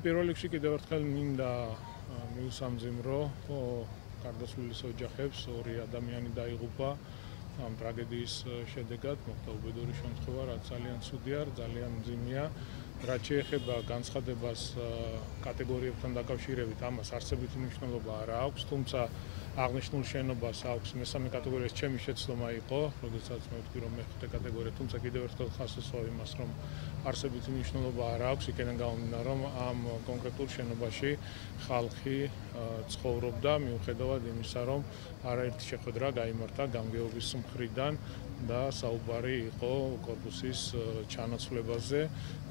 პირველ რიგში კიდევ ერთხელ მინდა მივსამძიმრო გარდაცვლილის ოჯახებს, ორი ადამიანი დაიღუპა ამ ტრაგედიის შედეგად, მოხდა უბედური შემთხვევა, რაც ძალიან ცუდია, ძალიან მძიმეა. რაც შეეხება განცხადებას კატეგორიებთან დაკავშირებით, ამას არსებითი მნიშვნელობა არ აქვს, თუმცა აღნიშნულ შენობას აქვს მესამე კატეგორიის ჩემი შეცდომა იყო, როდესაც მე ვთქვი რომ მეხუთე კატეგორია, თუმცა კიდევ ერთხელ ხაზს ვსვავ იმას, რომ არსებითი მნიშვნელობა არ აქვს, იქიდან გამომდინარე, რომ ამ კონკრეტულ შენობაში ხალხი ცხოვრობდა, მიუხედავად იმისა, რომ არაერთი შეხვედრა გაიმართა გამგეობის მხრიდან და საუბარი იყო კორპუსის ჩანაცვლებაზე.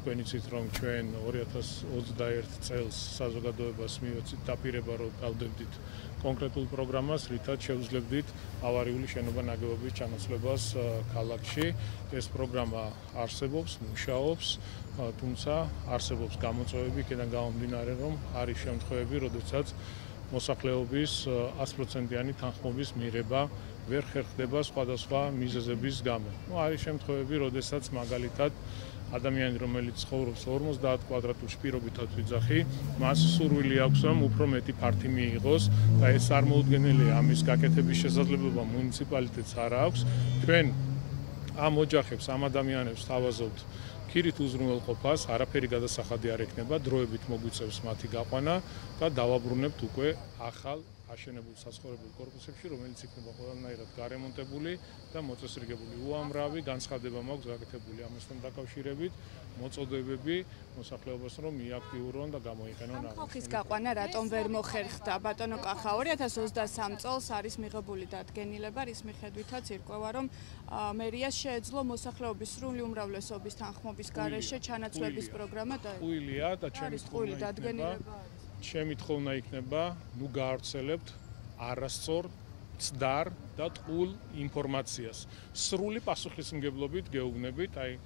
თქვენ იცით, რომ ჩვენ 2021 წელს საზოგადოებას მივეცით დაპირება, რომ დავდებდით კონკრეტულ პროგრამას, რითაც შევძლებდით ავარიული შენობა-ნაგებობის ჩანაცვლებას ქალაქში. ეს პროგრამა არსებობს, მუშაობს, თუმცა არსებობს გამოწვევები, იქიდან გამომდინარე, რომ არის შემთხვევები, როდესაც მოსახლეობის 100%-იანი თანხმობის მიღება ვერ ხერხდება სხვადასხვა მიზეზების გამო. არის შემთხვევები, როდესაც მაგალითად ადამიანი, რომელიც ცხოვრობს 50 კვადრატულ პირობითად ვიძახი, მას სურვილი აქვს, რომ უფრო მეტი ფართი მიიღოს და ეს წარმოუდგენელია, ამის გაკეთების შესაძლებლობა მუნიციპალიტეტს არ აქვს. ჩვენ ამ ოჯახებს, ამ ადამიანებს თავაზობთ ქირით უზრუნველყოფას, არაფერი გადასახადი არ ექნება, დროებით მოგვიწევს მათი გაყვანა და დავაბრუნებთ უკვე ახალ აშენებულ საცხოვრებელ კორპუსებში, რომელიც იქნება ყველანაირად გარემონტებული და მოწესრიგებული. უამრავი განცხადება მაქვს გაკეთებული ამასთან დაკავშირებით, მოწოდებები მოსახლეობას, რომ მიაქტიურონ და გამოიყენონ ამ ხალხის გაყვანა რატომ ვერ მოხერხდა? ბატონო კახა, 2023 წელს არის მიღებული დადგენილება, რის მიხედვითაც ირკვევა, რომ მერიას შეეძლო მოსახლეობის სრული უმრავლესობის თანხმობის გარეშე ჩანაცვლების პროგრამა და ტყუილია და ჩემი თხოვნა იქნება, ნუ გაავრცელებთ არასწორ, ცდარ და ტყუილ ინფორმაციას. სრული პასუხისმგებლობით გეუბნებით, აი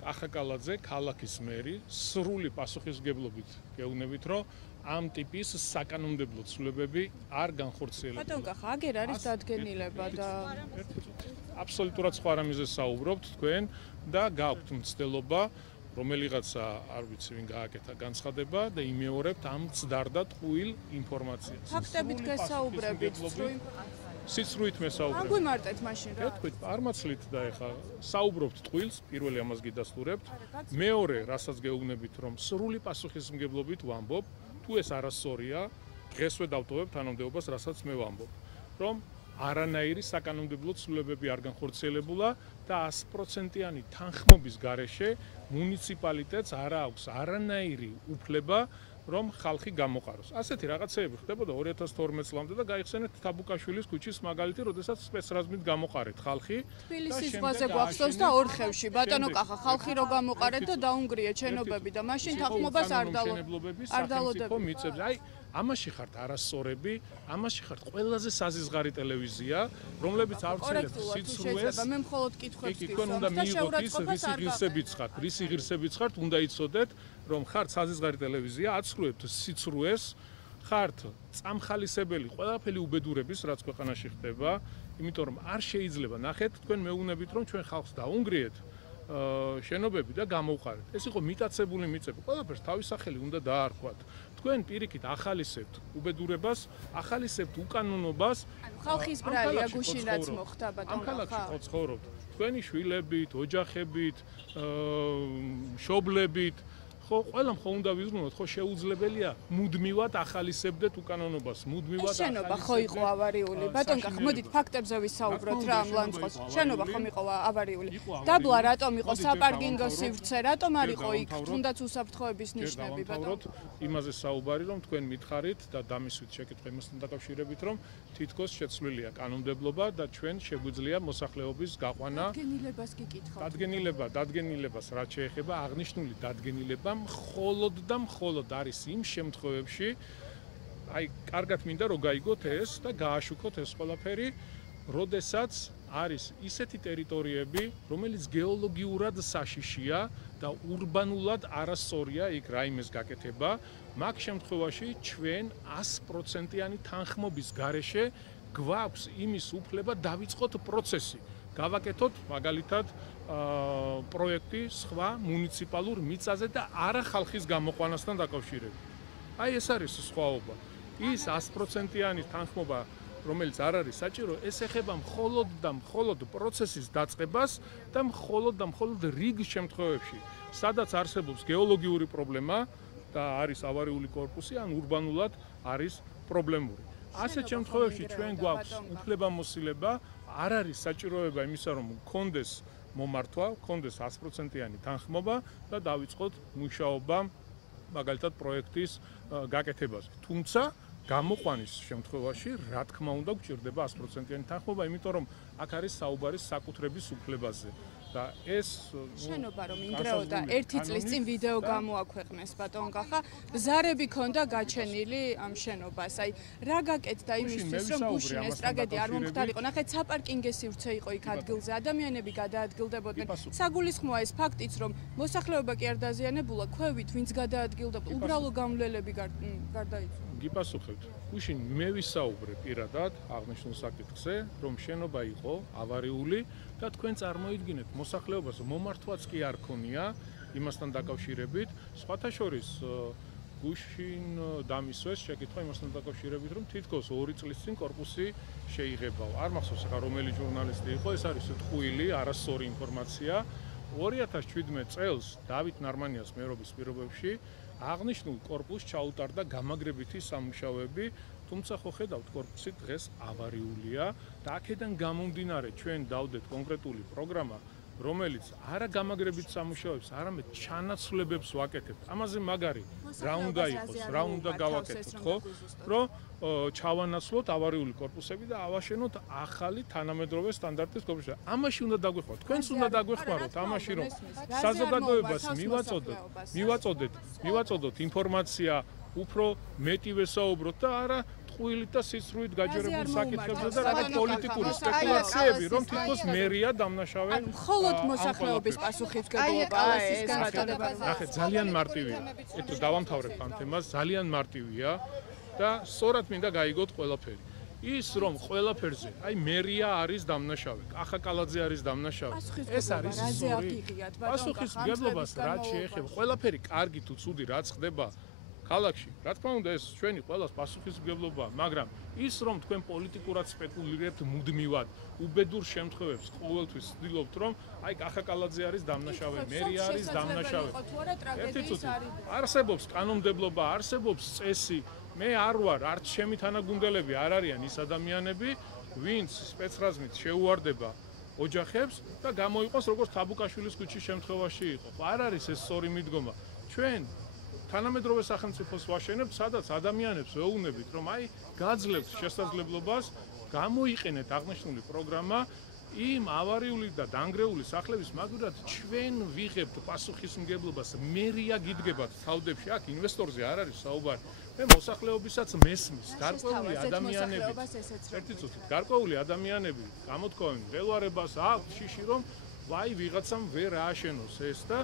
კახაკალაძე, ქალაქის მერი, სრული პასუხისმგებლობით გეუბნებით, რომ ამ ტიპის საკანონმდებლო ცვლილებები არ განხორციელებულა. ბატონო კახა, აგერ არის დადგენილება და აბსოლუტურად სხვა რამიზეს საუბრობთ თქვენ და გაქვთ მცდელობა რომელიღაცა არ ვიცი ვინ გააკეთა განცხადება და იმეორებთ ამ ცდარ და ტყუილ ინფორმაციას. ფაქტებით გესაუბრებით, სიცრუით მესაუბრებთ. რა გვიმარტეთ მაშინ რა? თქვით, არ მაცლით და ეხა საუბრობთ ტყუილს, პირველი ამას გიდასტურებთ. მეორე, რასაც გეუბნებით, რომ სრული პასუხისმგებლობით ვამბობ, თუ ეს არასწორია, დღესვე დავტოვებ თანამდებობას, რასაც მე ვამბობ, რომ არანაირი საკანონმდებლო ცვლილებები არ განხორციელებულა და 100%-იანი თანხმობის გარეშე მუნიციპალიტეტს არ აქვს არანაირი უფლება, რომ ხალხი გამოყაროს. ასეთი რაღაცეები ხდებოდა 2012 წლამდე და გაიხსენეთ თაბუკაშვილის ქუჩის მაგალითი, როდესაც სპეცრაზმით გამოყარეთ ხალხი. თბილისის ზღვაზე გვახსოვს და ორხევში, ბატონო კახა, ხალხი რო გამოყარეთ და დაუნგრიეთ შენობები და მაშინ თანხმობას არ მიწევს. აი ამაში ხართ არასწორები, ამაში ხართ ყველაზე საზიზღარი ტელევიზია, რომლებიც ავრცელებთ სიცრუეს. მე მხოლოდ კითხვებს ვისვამ. თქვენ უნდა მიიღოთ ის რისი ღირსებიც ხართ, უნდა იცოდეთ, რომ ხართ საზიზღარი ტელევიზია, აცხრუებთ სიცრუეს, ხართ წამხალისებელი ყველაფერი უბედურების, რაც ქვეყანაში ხდება, იმიტომ რომ არ შეიძლება ნახეთ, თქვენ მეუბნებით, რომ ჩვენ ხალხს დაუნგრიეთ შენობები და გამოვყარეთ. ეს იყო მიტაცებული მიწები. ყველაფერს თავის სახელი უნდა დაარქვათ. თქვენ პირიქით ახალისებთ უბედურებას, ახალისებთ უკანონობას. ხალხის ბრალია გუშინ რაც მოხდა ბატონო ხა. ამ ქალაქში ხო ცხოვრობთ. თქვენი შვილებით, ოჯახებით, მშობლებით, ხო ყველამ ხო უნდა ვიზრუნოთ, ხო შეუძლებელია მუდმივად ახალისებდეთ უკანონობას, მუდმივად შენობა ხო იყო ავარიული? ბატონ კახა, მოდით ფაქტებზე ვისაუბროთ რა ამ ლანძღოს. შენობა ხომ იყო ავარიული? დაბლა რატომ იყო საპარკინგო სივრცე, რატომ არ იყო იქ თუნდაც უსაფრთხოების ნიშნები ბატონო? იმაზე საუბარი, რომ თქვენ მითხარით და დამისვით შეკითხვა იმასთან დაკავშირებით, რომ თითქოს შეცვლილია კანონმდებლობა და ჩვენ შეგვიძლია მოსახლეობის გაყვანა. დადგენილებას გიკითხავთ. დადგენილებას რაც შეეხება აღნიშნული დადგენილება მხოლოდ და მხოლოდ არის იმ შემთხვევებში, აი, კარგად მინდა რომ გაიგოთ ეს და გააშუქოთ ეს ყველაფერი, როდესაც არის ისეთი ტერიტორიები, რომელიც გეოლოგიურად საშიშია და урბანულად არასწორია იქ რაიმეს გაკეთება, მაგ შემთხვევაში ჩვენ 100%-იანი თანხმობის გარეშე გვაქვს იმის უფლება დავიწყოთ პროცესი. გავაკეთოთ მაგალითად პროექტი სხვა მუნიციპალურ მიწაზე და არა ხალხის გამოყვანასთან დაკავშირებით. აი ეს არის სხვაობა. ის 100%-იანი თანხმობა, რომელიც არ არის საჭირო, ეს ეხება მხოლოდ და მხოლოდ პროცესის დაწყებას და მხოლოდ რიგ შემთხვევებში, სადაც არსებობს გეოლოგიური პრობლემა და არის ავარიული კორპუსი, ან ურბანულად არის პრობლემური. ასეთ შემთხვევებში ჩვენ გვაქვს უფლებამოსილება, არ არის საჭიროება იმისა, რომ გქონდეს მომართვა, გქონდეს 100%-იანი თანხმობა და დავიწყოთ მუშაობა მაგალითად პროექტის გაკეთებაზე. თუმცა გამოყვანის შემთხვევაში, რა თქმა უნდა, გვჭირდება 100%-იანი თანხმობა, იმიტომ რომ აქ არის საუბარი საკუთრების უფლებაზე. და ეს შენობა რომ ინგრეოდა 1 წლის წინ ვიდეო გამოაქვეყნეს ბატონ კახა, ბზარები ქონდა გაჩენილი ამ შენობას. აი, რა გაკეთდა იმისთვის, რომ გუშინ ეს ტრაგედია არ მომხდარიყო? ნახეთ, საპარკინგე სივრცე იყო იქ ადგილზე, ადამიანები გადაადგილდებოდნენ. საგულისხმოა ეს ფაქტიც, რომ მოსახლეობა კი არ დაზიანებულა, ქვევით ვინც გადაადგილდებოდა, უბრალო გამვლელები გარდაიცვალა. გიპასუხებთ. გუშინ მე ვისაუბრე პირადად აღნიშნულ საკითხზე, რომ შენობა იყო ავარიული და თქვენ წარმოიდგინეთ, მოსახლეობას მომართვაც კი არ ქონია იმასთან დაკავშირებით, სხვათა შორის გუშინ დამისვეს შეკითხვა იმასთან დაკავშირებით, რომ თითქოს 2 წლის წინ კორპუსი შეიღებაო. არ მახსოვს ახლა რომელი ჟურნალისტი იყო, ეს არის ტყუილი, არასწორი ინფორმაცია. 2017 წელს დავით ნარმანიას მერობის პირობებში აღნიშნულ კორპუსს ჩაუტარდა გამაგრებითი სამუშაოები, თუმცა ხო ხედავთ, კორპუსი დღეს ავარიულია და აქედან გამომდინარე ჩვენ დავდეთ კონკრეტული პროგრამა, რომელიც არა გამაგრებით სამუშაოებს, არამედ ჩანაცვლებებს ვაკეთებთ. ამაზე მაგარი რა უნდა იყოს, რა უნდა გავაკეთოთ, ხო? რომ ჩავანაცვლოთ ავარიული კორპუსები და ავაშენოთ ახალი თანამედროვე სტანდარტის კორპუსი. ამაში უნდა დაგვეხმაროთ. თქვენც უნდა დაგვეხმაროთ ამაში, რომ საზოგადოებას მივაწოდოთ ინფორმაცია უფრო მეტი ვესაუბროთ და არა ტყუილით და სისხლით გაჯერებულ საკითხებზე და რაღაც პოლიტიკური სპეკულაციები, რომ თითქოს მერია დამნაშავე. ანუ მხოლოდ მოსახლეობის პასუხისმგებლობაა ეს ბატონებო. ნახეთ, ძალიან მარტივია. ეტო დავამთავრებ ამ თემას, ძალიან მარტივია და სწორად მინდა გაიგოთ ყველაფერი. ის რომ ყველაფერზე, აი მერია არის დამნაშავე, კახა კალაძე არის დამნაშავე. ეს არის პასუხისმგებლობას რაც შეეხება. ყველაფერი კარგი თუ ცუდი რაც ხდება ქალაქში, რა თქმა უნდა ეს ჩვენი ყველას პასუხისმგებლობაა, მაგრამ ის რომ თქვენ პოლიტიკურად სპეკულირებთ მუდმივად, უბედურ შემთხვევებს ყოველთვის ვცდილობთ, რომ აი კახა კალაძე არის დამნაშავე, მერია არის დამნაშავე. ერთი წუთი. არსებობს კანონმდებლობა, არსებობს წესი. მე არ ვარ, არც ჩემი თანაგუნდელები არ არიან ის ადამიანები, ვინც სპეცრაზმით შეუვარდება ოჯახებს და გამოიყოს როგორც თაბუკაშვილის ქუჩის შემთხვევაში იყო. არ არის ეს სწორი მიდგომა. ჩვენ თანამედროვე სახელმწიფოს ვაშენებთ, სადაც ადამიანებს ვეუბნებით, რომ აი გაძლევთ შესაძლებლობას, გამოიყენეთ აღნიშნული პროგრამა იმ ავარიული და დანგრეული სახლების მაგურად ჩვენ ვიღებთ პასუხისმგებლობას, მერია გიდგებათ თავდებში, აქ ინვესტორზე არ არის საუბარი. მე მოსახლეობისაც მესმის, გარკვეული ადამიანები, ერთი წუთი, გარკვეული ადამიანები გამოთქვამენ ველვარებას აქვს შიში, რომ ვაი ვიღაცამ ვერ ააშენოს ეს და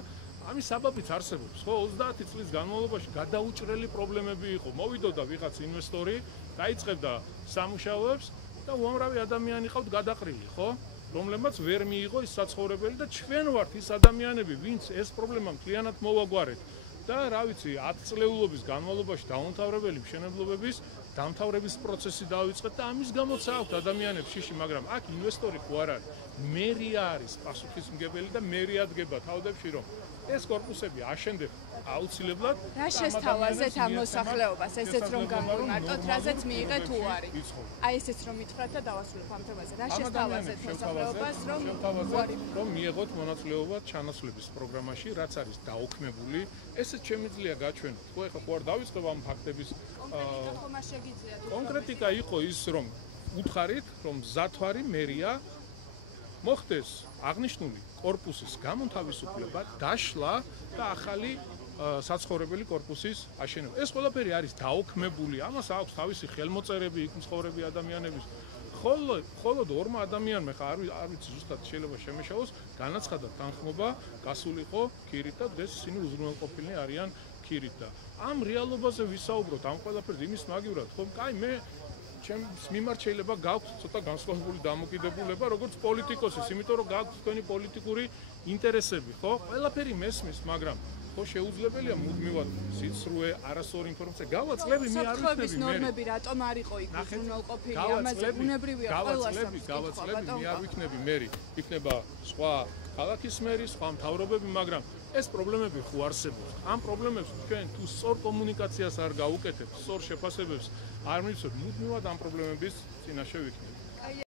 ამის საბაბიც არსებობს, ხო, 30 წლის განმავლობაში გადაუჭრელი პრობლემები იყო. მოვიდოდა ვიღაც ინვესტორი, დაიწყებდა სამუშაოებს და უამრავი ადამიანი ყავთ გადაყრილი, ხო? რომლებმაც ვერ მიიღო ის საცხოვრებელი და ჩვენ ვართ ის ადამიანები, ვინც ეს პრობლემა მთლიანად მოვაგვარეთ. და რა ვიცი, 10 წლეულობის განმავლობაში დაუმთავრებელი მშენებლობების დამთავრების პროცესი დავიწყეთ და ამის გამოც აქვთ ადამიანებს შიში, მაგრამ აქ ინვესტორი ხო არ არის, მერია არის პასუხისმგებელი და მერია დგება თავდებში, რომ ეს კორპუსები აშენდება აუცილებლად. რა შესთავაზეთ ამ მოსახლეობას, ესეც რომ გამომარტოთ, რაზეც მიიღეთ უარი. აი ესეც რომ მითხრათ და დავასრულებ ამ თემაზე. რა შესთავაზეთ მოსახლეობას, რომ მიიღოთ მონაწილეობა ჩანაცვლების პროგრამაში, რაც არის დაუქმებული, ესეც შემიძლია გაჩვენოთ. ხო, ეხლა ხო არ დავიწყებ ამ ფაქტების კონკრეტიკა იყო ის, რომ უთხარით, რომ მზათვარი მერია მოხდეს აღნიშნული კორპუსის გამონთავისუფლება, დაშლა და ახალი საცხოვრებელი კორპუსის აშენება. ეს ყველაფერი არის დაუქმებული, ამას აქვს თავისი ხელმოწერები, იქ მცხოვრები ადამიანების. მხოლოდ ორმა ადამიანმა, ხა არ ვიცი ზუსტად შეიძლება შემეშალოს, განაცხადა თანხმობა, გასულიყო ქირით და დღეს ისინი უზრუნველყოფილნი არიან ქირით და ამ რეალობაზე ვისაუბროთ, ამ ყველაფერზე იმის მაგივრად, ხო, კაი მე ჩემს მიმართ შეიძლება გაქვთ ცოტა განსხვავებული დამოკიდებულება, როგორც პოლიტიკოსის, იმიტომ რომ გაქვთ თქვენი პოლიტიკური ინტერესები, ხო? ყველაფერი მესმის, მაგრამ ხო შეუძლებელია მუდმივად სიცრუე, არასწორი ინფორმაცია გავაძლევი, მე არ საფრთხების ვიქნები მე. ნორმები რატომ არ იყო იქ უზრუნველყოფილი? ამაზე ბუნებრივია ყველას გავაძლევი, მე არ ვიქნები მერი. იქნება სხვა ქალაქის მერი, სხვა მთავრობები, მაგრამ ეს პრობლემები ხო არსებობს. ამ პრობლემებს ჩვენ თუ სწორ კომუნიკაციას არ გავუკეთებთ, სწორ შეფასებებს არ მივცეთ, მუდმივად ამ პრობლემების წინაშე ვიქნებით.